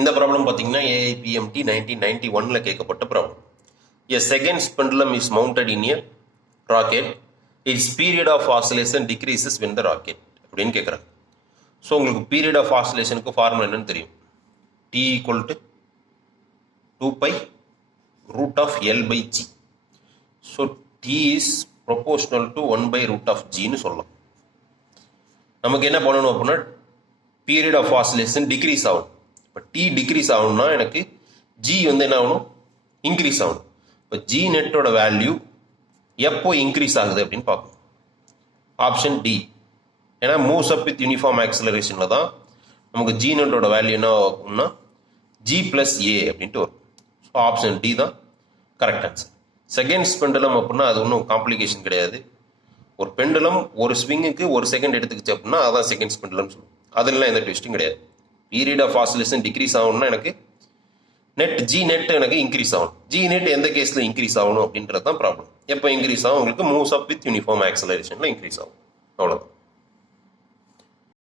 இந்த ப்ராப்ளம் பார்த்தீங்கன்னா AIPMT 1991ல கேட்கப்பட்ட problem. A seconds pendulum is mounted in a rocket. Its period of oscillation decreases when the rocket அப்படின்னு கேட்குறாங்க. So உங்களுக்கு period of ஆசிலேஷனுக்கு formula என்னன்னு தெரியும். T equal to 2 pi root of L by G. So T is proportional to 1 by root of G ன்னு சொல்லலாம். நமக்கு என்ன பண்ணணும் அப்படின்னா பீரியட் ஆஃப் ஆசிலேஷன் டிக்ரீஸ் ஆகும். இப்போ டி டிக்ரீஸ் ஆகணும்னா எனக்கு ஜி வந்து என்ன ஆகணும், இன்க்ரீஸ் ஆகணும். இப்போ ஜி நெட்டோட வேல்யூ எப்போ இன்க்ரீஸ் ஆகுது அப்படின்னு பார்க்கணும். Option D. ஏன்னா மூவ்ஸ் அப் வித் யூனிஃபார்ம் ஆக்சலரேஷனில் தான் நமக்கு ஜி நெட்டோட வேல்யூ என்ன ஆகும்னா ஜி பிளஸ் ஏ அப்படின்ட்டு வரும். ஸோ ஆப்ஷன் டி தான் கரெக்ட் ஆன்சர். செகண்ட்ஸ் பெண்டுலம் அப்படின்னா அது ஒன்றும் காம்ப்ளிகேஷன் கிடையாது. ஒரு பெண்டுலம் ஒரு ஸ்விங்குக்கு ஒரு செகண்ட் எடுத்துக்கிச்சு அப்படின்னா அதான் செகண்ட்ஸ் பெண்டுலம் சொல்லுவோம். அதெல்லாம் எந்த ட்விஸ்ட்டும் கிடையாது. பீரியட் ஆஃப் ஆசிலேஷன் டிக்ரீஸ் ஆகணும்னா எனக்கு நெட் ஜி நெட் எனக்கு இன்க்ரீஸ் ஆகணும். ஜி நெட் எந்த கேஸில் இன்க்ரீஸ் ஆகணும் அப்படின்றது தான் ப்ராப்ளம். எப்போ இன்க்ரீஸ் ஆகும் உங்களுக்கு மூவ்ஸ் அப் வித் யூனிஃபார்ம் ஆக்சலரேஷனில் இன்க்ரீஸ் ஆகும். அவ்வளோதான்.